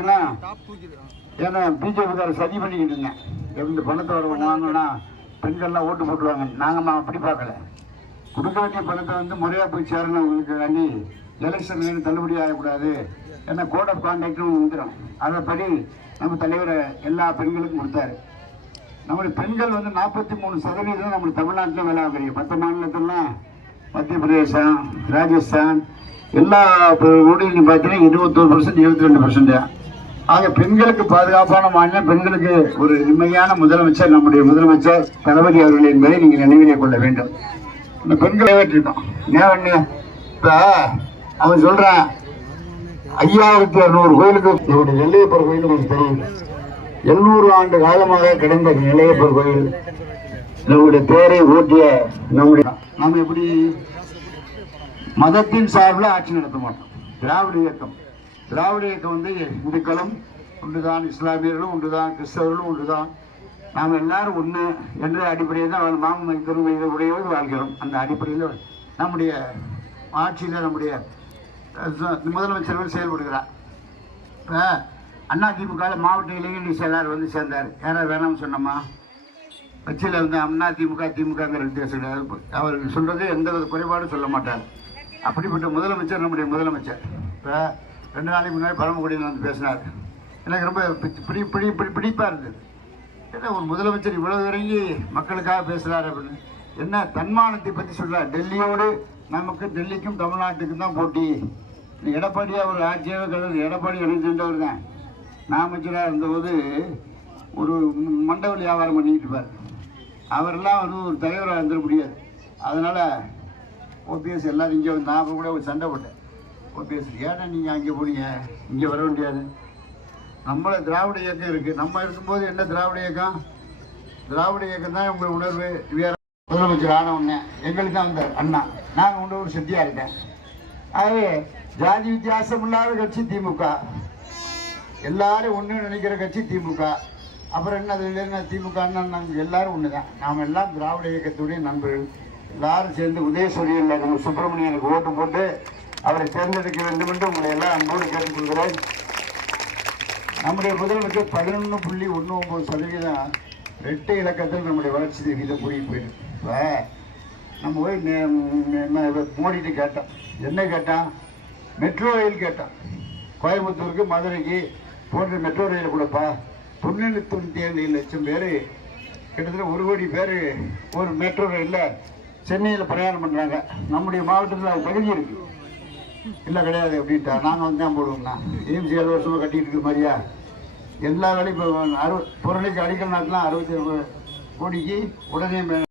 போச்சுன்னா ஏன்னா பிஜேபிக்கார சதி பண்ணிக்கிட்டு இருந்தேன். இந்த பணத்தை வாங்கினா பெண்கள்லாம் ஓட்டு போட்டுருவாங்க. நாங்கள் அப்படி பார்க்கல. கொடுக்க வேண்டிய பணத்தை முறையாக போய் சேரணும். உங்களுக்கு வேண்டி எலெக்ஷன் தள்ளுபடி ஆகக்கூடாது. ஏன்னா கோட் ஆஃப் கான்டாக்ட்னு ஒன்று வந்துடும். அதைப்படி நம்ம தலைவர் எல்லா பெண்களுக்கும் கொடுத்தாரு. நம்முடைய பெண்கள் 43% நம்ம தமிழ்நாட்டில் வேலை ஆகுறீங்க. மற்ற மாநிலத்திலாம் மத்திய பிரதேசம், ராஜஸ்தான் எல்லா ஊழியர்களையும் பார்த்தீங்கன்னா 21%, 22%. ஆக பெண்களுக்கு பாதுகாப்பான மாநிலம், பெண்களுக்கு ஒரு நிம்மதியான முதலமைச்சர் நம்முடைய முதலமைச்சர் தளபதி அவர்கள் என்பதை நீங்கள் நினைவிலே கொள்ள வேண்டும். இந்த பெண்களை ஏற்றிருக்கோம். இப்போ அவன் சொல்றான் 5600 கோயிலுக்கு நம்முடைய நெல்லையப்பர் கோயில் உங்களுக்கு தெரியும். 700 ஆண்டு காலமாக கிடந்த நெல்லையப்பர் கோயில் நம்முடைய பேரை ஊட்டிய நம்ம எப்படி மதத்தின் சார்பில் ஆட்சி நடத்த மாட்டோம். திராவிட இயக்கம் இந்துக்களும் ஒன்றுதான், இஸ்லாமியர்களும் ஒன்றுதான், கிறிஸ்தவர்களும் ஒன்றுதான். நாம் எல்லாரும் ஒன்று என்ற அடிப்படையில் தான் மாமனை உடையோடு வாழ்கிறோம். அந்த அடிப்படையில் நம்முடைய ஆட்சியில் நம்முடைய முதலமைச்சர்கள் செயல்படுகிறார். இப்போ அதிமுக மாவட்ட இளைஞரணி செயலாளர் சேர்ந்தார். யாராவது வேணாம்னு சொன்னோமா? கட்சியில் அதிமுக திமுகங்கிற வித்தியாசம் கிடையாது. அவர் சொல்றது எந்த குறைபாடும் சொல்ல மாட்டார். அப்படிப்பட்ட முதலமைச்சர் நம்முடைய முதலமைச்சர். இப்போ 2 நாளைக்கு முன்னாடி பரமக்குடியில் பேசினார். எனக்கு ரொம்ப பிடிப்பாக இருந்தது. ஏன்னா ஒரு முதலமைச்சர் இவ்வளவு இறங்கி மக்களுக்காக பேசுகிறார் அப்படின்னு. என்ன தன்மானத்தை பற்றி சொல்கிறார். டெல்லியோடு நமக்கு, டெல்லிக்கும் தமிழ்நாட்டுக்கும் தான் போட்டி. எடப்பாடியாக ஒரு ஆட்சியாக கிடையாது. எடப்பாடி இணைந்தவர் தான். நான் அமைச்சராக இருந்தபோது ஒரு மண்டபம் வியாபாரம் பண்ணிக்கிட்டு இருப்பார். அவரெல்லாம் ஒரு தலைவராக இருந்துட முடியாது. அதனால் ஓபிஎஸ் எல்லோரும் இங்கே நான் கூட ஒரு சண்டை போட்டேன். ஓபிஎஸ் ஏன்னா நீங்கள் அங்கே போனீங்க, இங்கே வர முடியாது. நம்மள திராவிட இயக்கம் இருக்குது. நம்ம இருக்கும்போது என்ன திராவிட இயக்கம்? திராவிட இயக்கம் தான் உங்கள் உணர்வு. வேறு முதலமைச்சர் ஆனவங்க எங்களுக்கு தான் வந்தார் அண்ணா. நாங்கள் உண்டு ஒரு சத்தியாக இருக்கேன். ஆகவே ஜாதி வித்தியாசம் இல்லாத கட்சி திமுக. எல்லாரும் ஒன்று நினைக்கிற கட்சி திமுக. அப்புறம் என்ன திமுக நாங்கள் எல்லாரும் ஒன்று தான். நாம் எல்லாம் திராவிட இயக்கத்துடைய நண்பர்கள். எல்லாரும் சேர்ந்து உதயசூரியன் நம்ம சுப்பிரமணியனுக்கு ஓட்டு போட்டு அவரை தேர்ந்தெடுக்க வேண்டும் என்று உங்களை எல்லாம் அன்போடு கேட்டுக்கொள்கிறேன். நம்முடைய முதலமைச்சர் 11.19% இரட்டை இலக்கத்தில் நம்முடைய வளர்ச்சி விகிதம் கூறி போயிடும். இப்போ நம்ம போய் மோடிட்டு கேட்டோம். என்ன கேட்டான்? மெட்ரோ ரயில் கேட்டான். கோயம்புத்தூருக்கு, மதுரைக்கு போன்ற மெட்ரோ ரயில் கொடுப்பா. 997 லட்சம் பேர், கிட்டத்தட்ட 1 கோடி பேர் ஒரு மெட்ரோ ரயிலில் சென்னையில் பிரயாணம் பண்ணுறாங்க. நம்முடைய மாவட்டத்தில் அது தகுதி இருக்கு இல்லை கிடையாது அப்படின்ட்டா. நாங்கள் தான் போடுவோம்னா எய்ம்ஸ் 7 வருஷமாக கட்டிகிட்டு இருக்கிற மாதிரியா? எல்லா வேலையும் இப்போ பொருளைக்கு அடிக்கல் நாட்டெலாம் 67 கோடிக்கு உடனே